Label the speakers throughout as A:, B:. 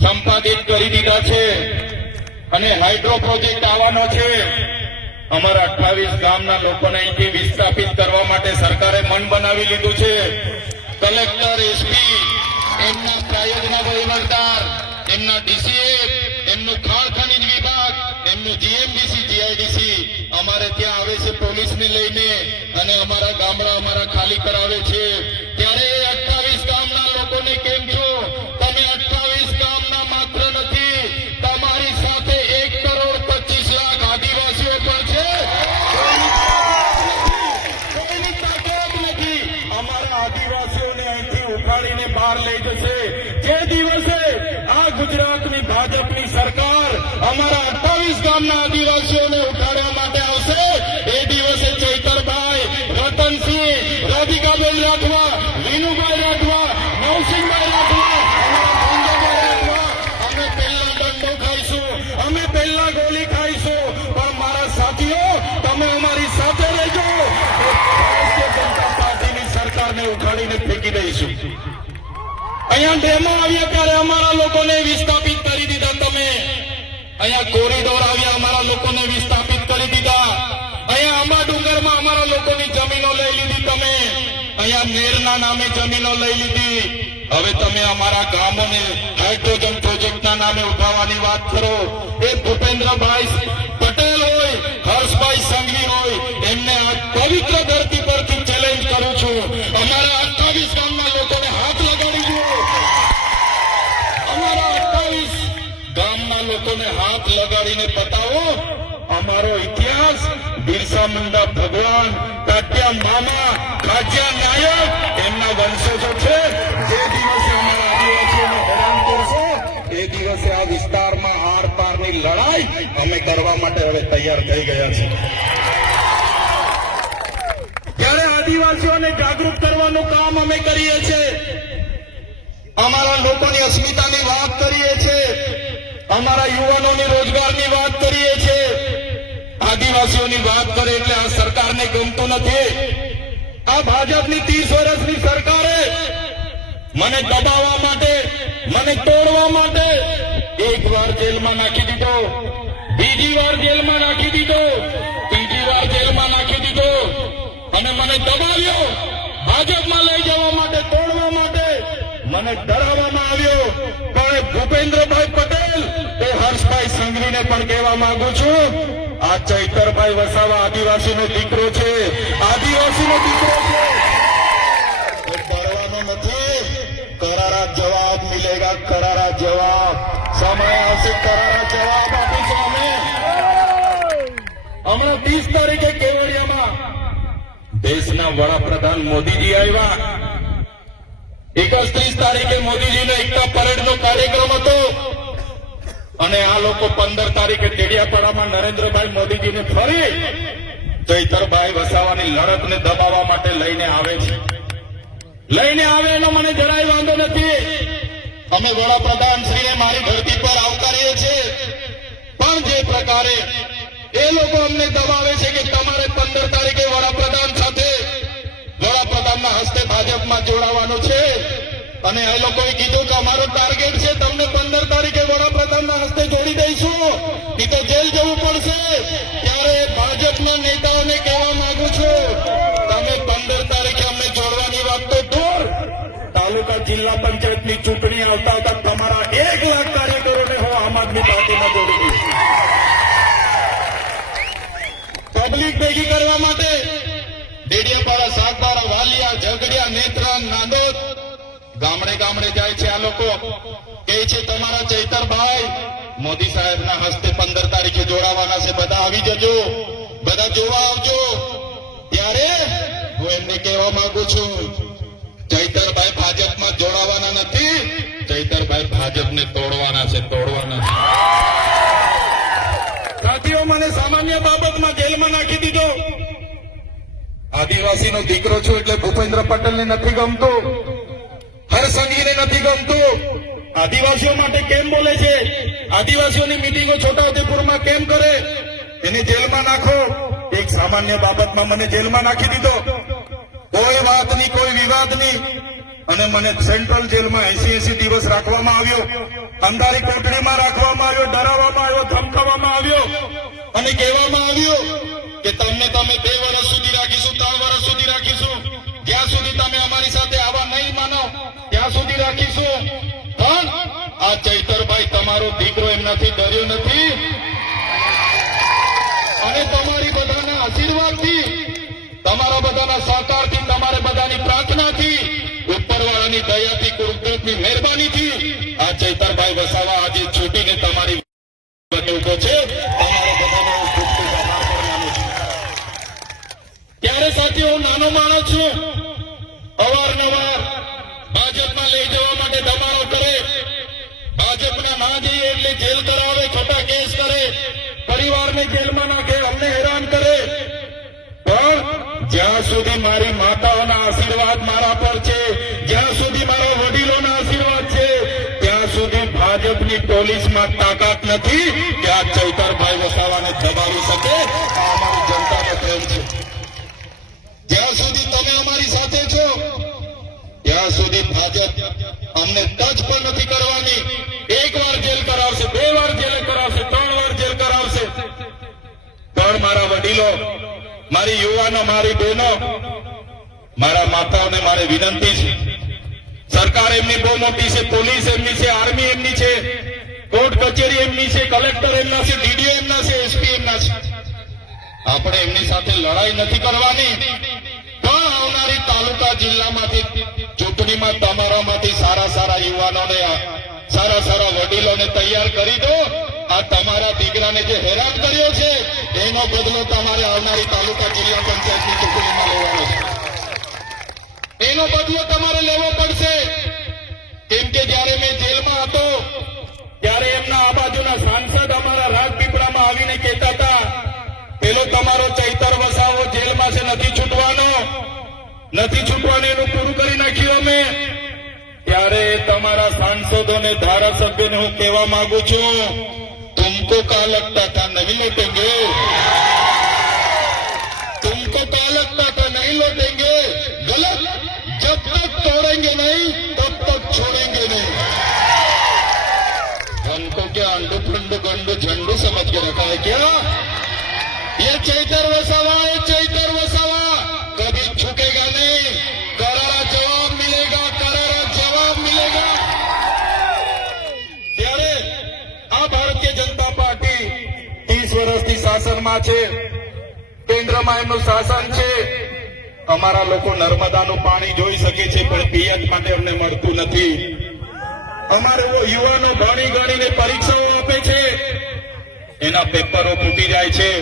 A: સંપાદિત કરી દીધા છે. અને હાઇડ્રો પ્રોજેક્ટ આવવાનો છે. અમારા અઠાવીસ ગામના લોકોને અહીંથી વિસ્થાપિત કરવા માટે સરકારે મન બનાવી લીધું છે. કલેક્ટર, એસપી, એમના પ્રાયોજના વહીવટદાર એમના ડીસીએ, એમનું ખાણ ખનીજ વિભાગ, એમનું જીએમડીસી, જીઆઈડીસી અમારે ત્યાં આવે છે પોલીસને લઈને અને અમારા ગામડા અમારા ખાલી કરાવે છે. ગામના આદિવાસીઓને ઉઠાડવા માટે આવશે. એ દિવસે ચૈતરભાઈ, રતનસિંહ, રાધિકાબેન રાઠવા વિનુભાઈ રાઠવા, નવસિંહભાઈ રાઠવા અમે પહેલા દંડો ખાઈશું, અમે પહેલા ગોલી ખાઈશું. પણ મારા સાથીઓ, તમે અમારી સાથે રહેજો. જનતા પાર્ટીની સરકારને ઉખાડીને ફેંકી દઈશું. અહીંયા ડેમો આવ્યા ત્યારે અમારા લોકોને વિસ્થાપિત કરી દીધા તમે. અહીંયા કોરિડોર આવ્યા. લોકોને વિસ્થાપિત કરી દીધા. અહીંયા આંબા ડુંગરમાં અમારા લોકોની જમીનો લઈ લીધી તમે. અહીંયા મેરના નામે જમીનો લઈ લીધી. હવે તમે અમારા ગામોને હાઇડ્રોજન પ્રોજેક્ટના નામે ઉઠાવવાની વાત કરો. એ ભૂપેન્દ્રભાઈ પટેલ હોય, હર્ષભાઈ સંઘવી હોય, એમને આ પવિત્ર ધરતી પરથી ચેલેન્જ કરું છું. અમારા અઠાવીસ ગામના લોકોને હાથ લગાડી દો. અમારા અઠાવીસ ગામના લોકોને હાથ લગાડીને બતાવો અમારો ઇતિહાસ, બિરસા મુંડા ભગવાન કાટ્યા મામા કાટ્યા નાયક, એમના વંશજો છે. જે દિવસે અમારા આદિવાસીઓને હેરાન કરશો, એ દિવસે આ વિસ્તારમાં આર પારની લડાઈ અમે કરવા માટે હવે તૈયાર થઈ ગયા છીએ. ત્યારે આદિવાસીઓને જાગૃત કરવાનું કામ અમે કરીએ છીએ, અમારા લોકોની અસ્મિતાની વાત કરીએ છીએ અમારા યુવાનોની રોજગારની વાત કરીએ છીએ. આદિવાસીઓની વાત કરે એટલે આ સરકારને ગમતું નથી. આ ભાજપની ત્રીસ વર્ષની સરકારે મને દબાવવા માટે, મને તોડવા માટે એક વાર જેલમાં નાખી દીધો. બીજી વાર જેલમાં નાખી દીધો. ત્રીજી વાર જેલમાં નાખી દીધો. અને મને દબાવ્યો. ભાજપમાં લઈ જવા માટે, તોડવા માટે મને ડરાવવામાં આવ્યો. પણ ભૂપેન્દ્રભાઈ હર્ષભાઈ સંઘવીને પણ કહેવા માંગુ છું, આ ચૈતરભાઈ વસાવા આદિવાસીનો દીકરો છે. આદિવાસીનો દીકરો છે. ત્રીસ તારીખે દેશના વડાપ્રધાન મોદીજી આવ્યા. એકત્રીસ તારીખે મોદીજીનો એકતા પરેડનો કાર્યક્રમ હતો. અને આ લોકો પંદર તારીખે ડેડિયાપાડામાં નરેન્દ્રભાઈ મોદીજીને ફરી ચૈતરભાઈ વસાવાની લડતને દબાવવા માટે લઈને આવે છે. લઈને આવે એનો મને જરાય વાંધો નથી. અમે વડાપ્રધાન મારી ધરતી પર આવકારીએ છીએ. પણ જે પ્રકારે એ લોકો અમને દબાવે છે કે તમારે પંદર તારીખે વડાપ્રધાન સાથે વડાપ્રધાનના હસ્તે ભાજપમાં જોડાવાનું છે. અને એ લોકોએ કીધું કે અમારો ટાર્ગેટ છે તમને પંદર તારીખે રસ્તે જોડી દઈશું. નહીં તો જેલ જવું પડશે. ત્યારે ભાજપના નેતાઓને કહેવા માંગુ છું, તમે પંદર તારીખે અમને જોડવાની વાત તો દૂર તાલુકા જિલ્લા પંચાયતની ચૂંટણી આવતા આવતા તમારા એક લાખ કાર્યકરોને હું આમ આદમી પાર્ટીમાં જોડી દઈશ. પબ્લિક ભેગી કરવા માટે ડેડિયાપાડા, સાગબારા, વાલિયા, ઝઘડિયા નેત્રંગ નાંદોદ ગામડે ગામડે જાય છે આ લોકો. કે છે, તમારા ચૈતરભાઈ મોદી સાહેબના હસ્તે પંદર તારીખે જોડાવાના છે. બધા આવી જજો. બધા જોવા આવજો. ત્યારે હું એમને કહેવા માંગુ છું, ચૈતરભાઈ ભાજપમાં જોડાવાના નથી. ચૈતરભાઈ ભાજપને તોડવાના છે તોડવાના છે. સાથીઓ, મને સામાન્ય બાબતમાં જેલમાં નાખી દીધો. આદિવાસીનો દીકરો છું એટલે ભૂપેન્દ્ર પટેલને નથી ગમતું. હરસંઘીને નથી ગમતું. આદિવાસીઓ માટે કેમ બોલે છે? આદિવાસીઓની મિટિંગો છોટાઉદેપુરમાં કેમ કરે? એને જેલમાં નાખો. એક સામાન્ય બાબતમાં મને જેલમાં નાખી દીધો. કોઈ વાત નહીં, કોઈ વિવાદ નહીં. અને મને સેન્ટ્રલ જેલમાં એસી એસી દિવસ રાખવામાં આવ્યો. અંધારી કોટડીમાં રાખવામાં આવ્યો, ડરાવવામાં આવ્યો, ધમકાવવામાં આવ્યો. અને કહેવામાં આવ્યું કે તમને તમે બે વર્ષ સુધી રાખીશું, ત્રણ વર્ષ સુધી રાખીશું. જ્યાં સુધી તમે અમારી સાથે આવા નહીં માનો, ત્યાં સુધી રાખીશું. આ ચૈતરભાઈ તમારો દીકરો એમનાથી ડર્યો નથી. અને તમારી બધાના આશીર્વાદથી, તમારા બધાના સહકારથી તમારે બધાની પ્રાર્થનાથી, ઉપરવાળાની દયાથી, કુદરતની મહેરબાનીથી આ ચૈતરભાઈ વસાવા આજે છૂટીને તમારી ઊભો છું. ત્યારે સાથે હું નાનો માણસ છું. અવારનવાર ભાજપમાં લઈ જવા માટે દબાણો કરે ભાજપના ના જઈએ જેલ કરાવે, ખોટા કેસ કરે, પરિવારને જેલમાં નાખે, અમને હેરાન કરે. પણ જ્યાં સુધી મારી માતાઓના આશીર્વાદ મારા પર છે, જ્યાં સુધી મારા વડીલોના આશીર્વાદ છે, ત્યાં સુધી ભાજપની પોલીસમાં તાકાત નથી કે આ ચૈતરભાઈ વસાવાને દબાવી શકે. આ અમારી જનતાનો પ્રેમ છે. જ્યાં સુધી તમે અમારી સાથે છો, ત્યાં સુધી ભાજપ અમને ટચ પણ નથી કરવાની એક વાર જેલ કરાવશે બે વાર જેલ કરાવશે ત્રણ વાર જેલ કરાવશે પણ મારા વડીલો, મારી યુવાનો, મારી બહેનો, મારા માતાઓને મારે વિનંતી છે. સરકાર એમની બહુ મોટી છે, પોલીસ એમની છે, આર્મી એમની છે, કોર્ટ કચેરી એમની છે, કલેક્ટર એમના છે, ડીડીઓ એમના છે, એસપી એમના છે. આપણે એમની સાથે લડાઈ નથી કરવાની, પણ આવનારી તાલુકા જિલ્લામાંથી, ચૂંટણીમાં તમારામાંથી સારા સારા યુવાનોને, સારા સારા વડીલોને તૈયાર કરી દો. તમારા દીકરાને જે હેરાન કર્યો છે, એનો બદલો તમારે આવનારી તાલુકા જિલ્લા પંચાયતની ચૂંટણીમાં લેવાનો છે. એનો બદલો તમારે લેવો પડશે. કેમ કે જયારે મેં જેલમાં હતો, ત્યારે એમના આ બાજુના સાંસદ અમારા રાજપીપળામાં આવીને કહેતા હતા, પેલો તમારો ચૈતર વસાવો જેલમાં છે, નથી છૂટવાનો. નથી છૂટવાનું, એનું પૂરું કરી નાખ્યું અમે. ત્યારે તમારા સાંસદોને ધારાસભ્યને હું કહેવા માંગુ છું तुमको क्या लगता था नहीं लौटेंगे तुमको क्या लगता था नहीं लौटेंगे गलत जब तक तोड़ेंगे नहीं तब तक छोड़ेंगे नहीं हमको क्या अंडू फंडू गंडू झंडू समझ के रखा है क्या ये चैतर वसावा है શાસનમાં છે. કેન્દ્રમાં એમનું શાસન છે. અમારા લોકો નર્મદાનું પાણી જોઈ શકે છે, પણ પિયત માટે અમને મળતું નથી. અમારે યુવાનો ભણી ગણીને પરીક્ષાઓ આપે છે. એના પેપરો ફૂટી જાય છે.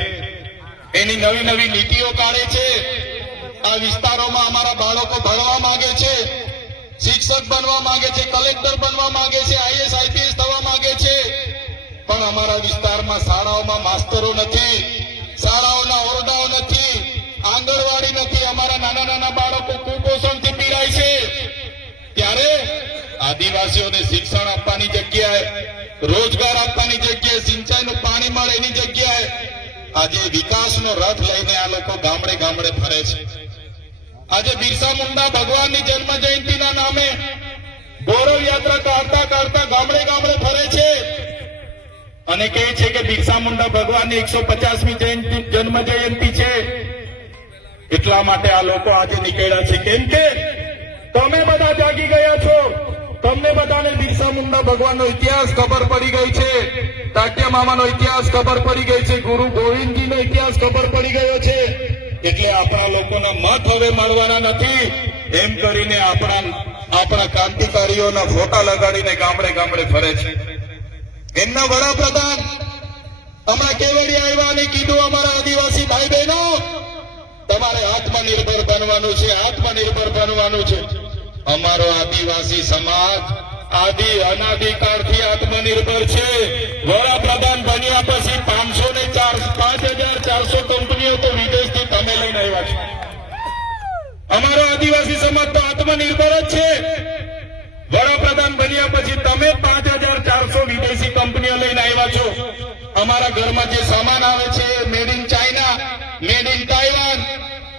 A: એની નવી નવી નીતિઓ કાઢે છે. આ વિસ્તારોમાં અમારા બાળકો ભણવા માંગે છે. શિક્ષક બનવા માંગે છે, કલેક્ટર બનવા માંગે છે આઈએસ આઈપીએસ થવા માંગે છે. પણ અમારા વિસ્તારમાં શાળાઓમાં માસ્તરો નથી. શાળાઓના ઓરડાઓ નથી, આંગણવાડી નથી, અમારા નાના નાના બાળકો કુપોષણથી પીડાય છે. ત્યારે આદિવાસીઓને શિક્ષણ આપવાની જગ્યાએ, રોજગાર આપવાની જગ્યાએ, સિંચાઈનું પાણી મળે એની જગ્યાએ, આજે વિકાસનો રથ લઈને આ લોકો ગામડે ગામડે ફરે છે. આજે બિરસા મુંડા ભગવાનની જન્મ જયંતિના નામે ગૌરવ યાત્રા કાઢતા કાઢતા ગામડે ગામડે ફરે છે. અને કહે છે કે બિરસા મુંડા ભગવાનની એકસો પચાસમી જન્મ જયંતિ છે. એટલા માટે આ લોકો આજે નીકળ્યા છે. કેમ કે તમે બધા જાગી ગયા છો. તમને બધાને બિરસા મુંડા ભગવાનનો ઇતિહાસ ખબર પડી ગઈ છે. તાટ્યા મામાનો ઇતિહાસ ખબર પડી ગઈ છે. ગુરુ ગોવિંદજીનો ઇતિહાસ ખબર પડી ગયો છે. એટલે આપણા લોકોના મત હવે મળવાના નથી. એમ કરીને આપણા આપણા ક્રાંતિકારીઓના ફોટા લગાડીને ગામડે ગામડે ફરે છે. એમના વડાપ્રધાન હમણાં કેવડિયા આવ્યા અને કીધું અમારા આદિવાસી ભાઈ બહેનો તમારે આત્મનિર્ભર બનવાનું છે, આત્મનિર્ભર બનવાનું છે. અમારો આદિવાસી સમાજ આદિ અનાદિકાળથી આત્મનિર્ભર છે. વડાપ્રધાન બન્યા પછી પાંચસો ને ચાર, પાંચ હજાર ચારસો કંપનીઓ તો વિદેશથી તમે લઈને આવ્યા છો. અમારો આદિવાસી સમાજ તો આત્મનિર્ભર જ છે. વડાપ્રધાન બન્યા પછી તમે પાંચ હજાર વિદેશી કંપનીઓ લઈને આવ્યા છો. અમારા ઘરમાં જે સામાન આવે છે made in China made in Taiwan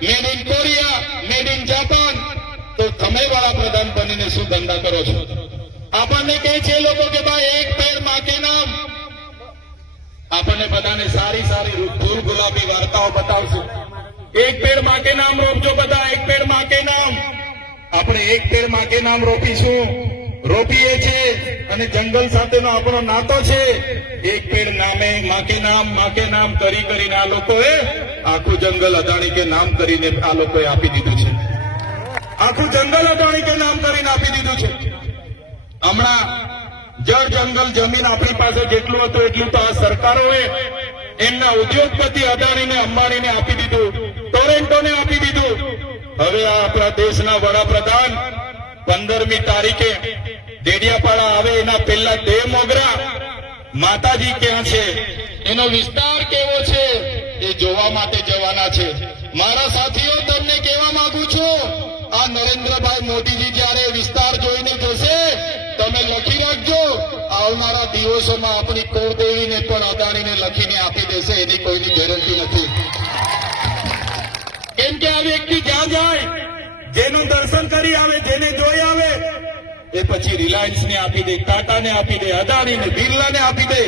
A: made in Korea made in Japan તો તમે વડાપ્રધાન પ્રધાન બનીને શું ધંધા કરો છો? આપણને કહે છે લોકો કે ભાઈ, એક પેર માકે નામ. આપણને બધાને સારી સારી ફૂલ ગુલાબી વાર્તાઓ બતાવશું. એક પેડ માકે નામ રોપજો બધા, એક પેડ માકે નામ. આપણે એક પેડ માકે નામ રોપીશું રોપીએ છીએ અને જંગલ સાથેનો આપણો નાતો છે. એક પેડ નામે, માકે નામ માકે નામ કરી કરીને આ લોકોએ આખું જંગલ અદાણી કે નામ કરીને આ લોકોએ આપી દીધું છે. આખું જંગલ અદાણી કે નામ કરીને આપી દીધું છે. હમણાં જળ જંગલ જમીન આપણી પાસે જેટલું હતું એટલું તો આ સરકારોએ એમના ઉદ્યોગપતિ અદાણીને અંબાણીને આપી દીધું, ટોરેન્ટોને આપી દીધું. હવે આ આપણા દેશના વડાપ્રધાન પંદરમી તારીખે ડેડિયાપાડા આવે એના પહેલા દેવ મોગરા. માતાજી ક્યાં છે? એનો વિસ્તાર કેવો છે? એ જોવા માટે જવાના છે. મારા સાથીઓ તમને કહેવા માંગુ છું આ નરેન્દ્રભાઈ મોદીજી જ્યારે વિસ્તાર જોઈને જશે તમે લખી રાખજો. આવનારા દિવસોમાં આપણી કુળદેવીને પણ અદાણીને લખીને આપી દેશે એની કોઈની ગેરંટી નથી. કેમ કે આ વ્યક્તિ જ્યાં જાય જેનું દર્શન કરી આવે જેને જોઈ આવે એ પછી રિલાયન્સ ને આપી દે ટાટા ને આપી દે અદાણી ને બિરલા ને આપી દે,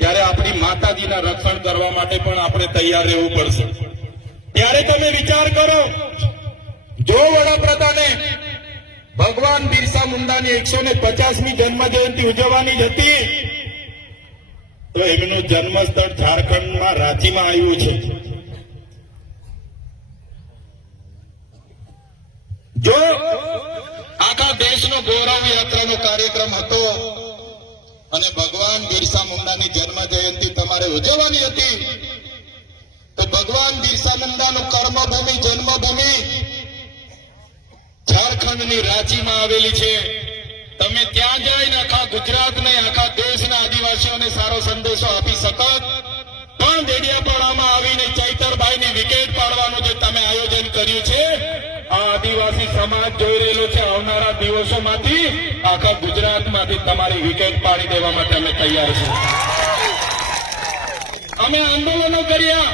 A: ત્યારે આપણી માતાજીના રક્ષણ કરવા માટે પણ આપણે તૈયાર રહેવું પડશે. ત્યારે તમે વિચાર કરો, જો વડાપ્રધાને ભગવાન બિરસા મુંડાની એકસો ને પચાસમી જન્મ જયંતિ ઉજવવાની જ હતી, તો એમનું જન્મસ્થળ ઝારખંડમાં રાંચીમાં આવ્યું છે. જો આખા દેશનો ગૌરવ યાત્રાનો કાર્યક્રમ હતો. અને ભગવાન બિરસા મુંડાની જન્મ જયંતિ તમારે ઉજવવાની હતી. તો ભગવાન બિરસા મુંડાનું કર્મભૂમિ, જન્મભૂમિ ઝારખંડની રાંચીમાં આવેલી છે. તમે ત્યાં જઈને આખા ગુજરાતને, આખા દેશના આદિવાસીઓને સારો સંદેશો આપી શકો. પણ દેડિયાપાડામાં આવીને ચૈતરભાઈની વિકેટ પાડવાનું જે તમે આયોજન કર્યું છે આદિવાસી સમાજ જોઈ રહેલો છે. આવનારા દિવસોમાંથી આખા ગુજરાતમાંથી તમારી વિકેટ પાડી દેવા માટે અમે તૈયાર છીએ. અમે આંદોલનો કર્યા.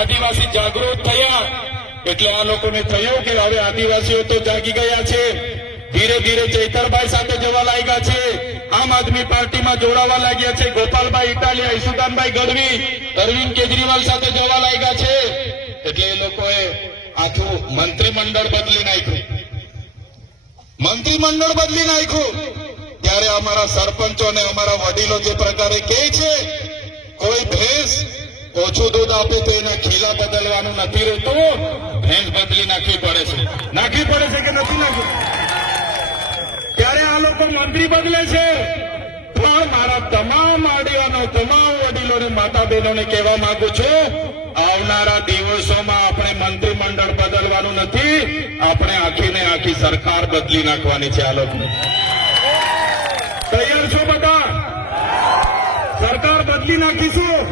A: આદિવાસી જાગૃત થયા. એટલે આ લોકોને થયું કે હવે આદિવાસીઓ તો જાગી ગયા છે. ધીરે ધીરે ચૈતરભાઈ સાથે જવા લાગ્યા છે. આમ આદમી પાર્ટીમાં જોડાવા લાગ્યા છે. ગોપાલભાઈ ઇટાલિયા, ઈસુદાનભાઈ ગઢવી, અરવિંદ કેજરીવાલ સાથે જવા લાગ્યા છે. એટલે એ લોકોએ આખું મંત્રીમંડળ બદલી નાખ્યું. મંત્રીમંડળ બદલી નાખ્યું. ત્યારે અમારા સરપંચો અને અમારા વડીલો જે પ્રકારે કહે છે, કોઈ ભેંસ ઓછું દૂધ આપે તો એના ખીલા બદલવાનું નથી રહેતું. ભેંસ બદલી નાખવી પડે છે. નાખવી પડે છે કે નથી નાખવી? ત્યારે આ લોકો મંત્રી બદલે છે. પણ મારા તમામ આડિયાનો તમામ વડીલોને, માતા બહેનોને કહેવા માંગુ છું આવનારા દિવસોમાં આપણે મંત્રીમંડળ બદલવાનું નથી, આપણે આખીને આખી સરકાર બદલી નાખવાની છે, આ તૈયાર છો બધા? સરકાર બદલી નાખીશું?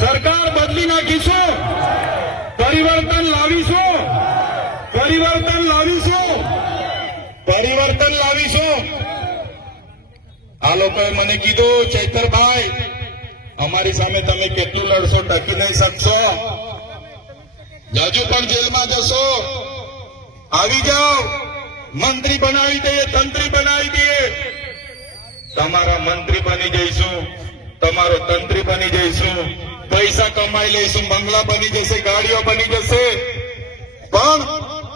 A: સરકાર બદલી નાખીશું? પરિવર્તન લાવીશું? પરિવર્તન લાવીશું? પરિવર્તન લાવીશું? આ લોકોએ મને કીધું, ચૈતરભાઈ અમારી સામે તમે કેટલું લડશો ટકી નહીં શકશો. હજુ પણ જેલમાં જશો. આવી જાઓ. મંત્રી બનાવી દઈએ તંત્રી બનાવી દઈએ. તમારા મંત્રી બની જઈશું. તમારો તંત્રી બની જઈશું. પૈસા કમાઈ લઈશું. બંગલા બની જશે ગાડીઓ બની જશે. પણ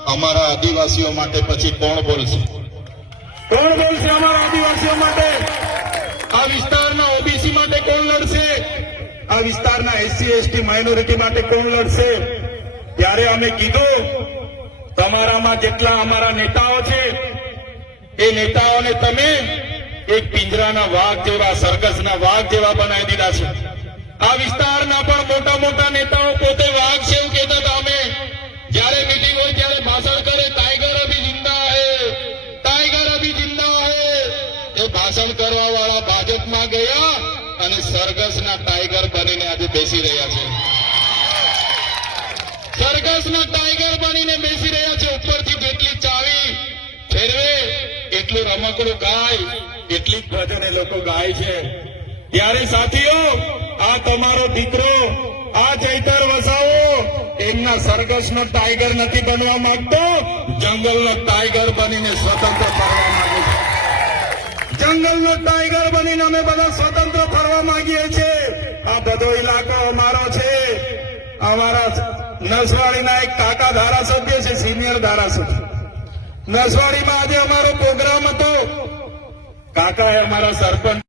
A: અમારા આદિવાસીઓ માટે પછી કોણ બોલશે? કોણ બોલશે અમારા આદિવાસીઓ માટે? આ વિસ્તારના ઓબીસી માટે કોણ લડશે? આ વિસ્તારના એસસી, એસટી, માઇનોરિટી માટે કોણ લડશે? ત્યારે અમે કીધું, તમારામાં જેટલા અમારા નેતાઓ છે, એ નેતાઓને તમે એક પિંજરાના વાઘ જેવા, સરઘસના વાઘ જેવા બનાવી દીધા છે. આ વિસ્તારના પણ મોટા મોટા નેતાઓ પોતે વાઘ છે એવું કહેતા હતા અમે. જ્યારે મીટિંગ હોય ત્યારે ભાષણ કરે ટાઈગર અભી જિંદા હે ટાઈગર અભી જિંદા હે. એ ભાષણ કરવા વાળા ભાજપમાં ગયા. અને સરઘસના ટાઈગર બનીને આજે બેસી રહ્યા છે. સરઘસના ટાઈગર બનીને બેસી રહ્યા છે. ઉપરથી જેટલી ચાવી ફેરવે, એટલું રમકડું ગાય, એટલી ભજન એ લોકો ગાય છે. ત્યારે સાથીઓ, આ તમારો દીકરો, આ ચૈતર વસાવો, એમના સરઘસનો ટાઈગર નથી બનવા માંગતો. જંગલનો ટાઈગર બનીને સ્વતંત્ર કરવા માંગે છે. જંગલનો ટાઈગર બનીને અમે બધા સ્વતંત્ર ફરવા માંગીએ છીએ. આ બધો ઇલાકો અમારો છે. અમારા નસવાડીના એક કાકા ધારાસભ્ય છે સિનિયર ધારાસભ્ય. નસવાડીમાં આજે અમારો પ્રોગ્રામ હતો. કાકાએ અમારા સરપંચ